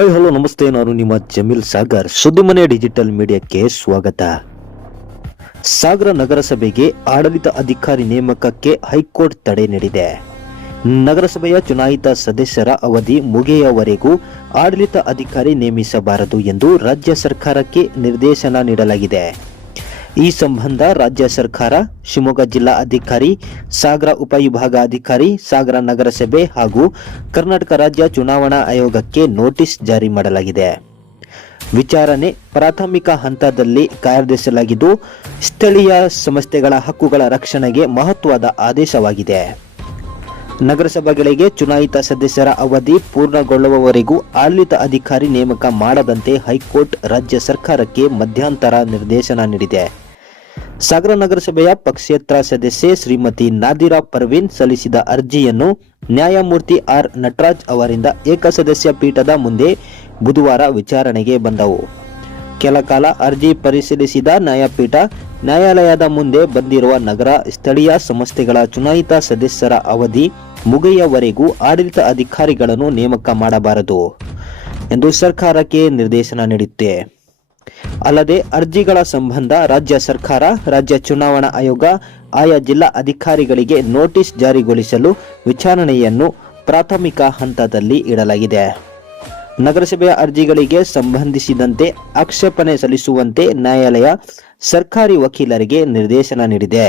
Hi hello ನಮಸ್ತೆ. ನಾನು ನಿಮ್ಮ ಜಮೀಲ್ ಸಾಗರ್. ಸುದ್ದಿಮನೆ ಡಿಜಿಟಲ್ ಮೀಡಿಯಾಕ್ಕೆ ಸ್ವಾಗತ. ಸಾಗರ ನಗರಸಭೆಗೆ ಆಡಳಿತ ಅಧಿಕಾರಿ ನೇಮಕಕ್ಕೆ ಹೈಕೋರ್ಟ್ ತಡೆ ನೀಡಿದೆ. ನಗರಸಭೆಯ ಚುನಾಯಿತ ಸದಸ್ಯರ ಅವಧಿ ಮುಗಿಯುವವರೆಗೂ ಆಡಳಿತ ಅಧಿಕಾರಿ ನೇಮಿಸಬಾರದು ಎಂದು ರಾಜ್ಯ ಸರ್ಕಾರಕ್ಕೆ ನಿರ್ದೇಶನ ನೀಡಲಾಗಿದೆ. ಈ ಸಂಬಂಧ ರಾಜ್ಯ ಸರ್ಕಾರ, ಶಿವಮೊಗ್ಗ ಜಿಲ್ಲಾ ಅಧಿಕಾರಿ, ಸಾಗರ ಉಪವಿಭಾಗಾಧಿಕಾರಿ, ಸಾಗರ ನಗರಸಭೆ ಹಾಗೂ ಕರ್ನಾಟಕ ರಾಜ್ಯ ಚುನಾವಣಾ ಆಯೋಗಕ್ಕೆ ನೋಟಿಸ್ ಜಾರಿ ಮಾಡಲಾಗಿದೆ. ವಿಚಾರಣೆ ಪ್ರಾಥಮಿಕ ಹಂತದಲ್ಲಿ ಕಾಯ್ದಿರಿಸಲಾಗಿದ್ದು ಸ್ಥಳೀಯ ಸಂಸ್ಥೆಗಳ ಹಕ್ಕುಗಳ ರಕ್ಷಣೆಗೆ ಮಹತ್ವದ ಆದೇಶವಾಗಿದೆ. ನಗರಸಭೆಗಳಿಗೆ ಚುನಾಯಿತ ಸದಸ್ಯರ ಅವಧಿ ಪೂರ್ಣಗೊಳ್ಳುವವರೆಗೂ ಆಡಳಿತ ಅಧಿಕಾರಿ ನೇಮಕ ಮಾಡದಂತೆ ಹೈಕೋರ್ಟ್ ರಾಜ್ಯ ಸರ್ಕಾರಕ್ಕೆ ಮಧ್ಯಂತರ ನಿರ್ದೇಶನ ನೀಡಿದೆ. ಸಾಗರ ನಗರಸಭೆಯ ಪಕ್ಷೇತರ ಸದಸ್ಯೆ ಶ್ರೀಮತಿ ನಾದಿರಾ ಪರ್ವೀನ್ ಸಲ್ಲಿಸಿದ ಅರ್ಜಿಯನ್ನು ನ್ಯಾಯಮೂರ್ತಿ ಆರ್ ನಟರಾಜ್ ಅವರಿಂದ ಏಕಸದಸ್ಯ ಪೀಠದ ಮುಂದೆ ಬುಧವಾರ ವಿಚಾರಣೆಗೆ ಬಂದವು. ಕೆಲ ಕಾಲ ಅರ್ಜಿ ಪರಿಶೀಲಿಸಿದ ನ್ಯಾಯಪೀಠ, ನ್ಯಾಯಾಲಯದ ಮುಂದೆ ಬಂದಿರುವ ನಗರ ಸ್ಥಳೀಯ ಸಂಸ್ಥೆಗಳ ಚುನಾಯಿತ ಸದಸ್ಯರ ಅವಧಿ ಮುಗಿಯುವವರೆಗೂ ಆಡಳಿತ ಅಧಿಕಾರಿಗಳನ್ನು ನೇಮಕ ಮಾಡಬಾರದು ಎಂದು ಸರ್ಕಾರಕ್ಕೆ ನಿರ್ದೇಶನ ನೀಡುತ್ತೆ. ಅಲ್ಲದೆ ಅರ್ಜಿಗಳ ಸಂಬಂಧ ರಾಜ್ಯ ಸರ್ಕಾರ, ರಾಜ್ಯ ಚುನಾವಣಾ ಆಯೋಗ, ಆಯಾ ಜಿಲ್ಲಾ ಅಧಿಕಾರಿಗಳಿಗೆ ನೋಟಿಸ್ ಜಾರಿಗೊಳಿಸಲು ವಿಚಾರಣೆಯನ್ನು ಪ್ರಾಥಮಿಕ ಹಂತದಲ್ಲಿ ಇಡಲಾಗಿದೆ. ನಗರಸಭೆಯ ಅರ್ಜಿಗಳಿಗೆ ಸಂಬಂಧಿಸಿದಂತೆ ಆಕ್ಷೇಪಣೆ ಸಲ್ಲಿಸುವಂತೆ ನ್ಯಾಯಾಲಯ ಸರ್ಕಾರಿ ವಕೀಲರಿಗೆ ನಿರ್ದೇಶನ ನೀಡಿದೆ.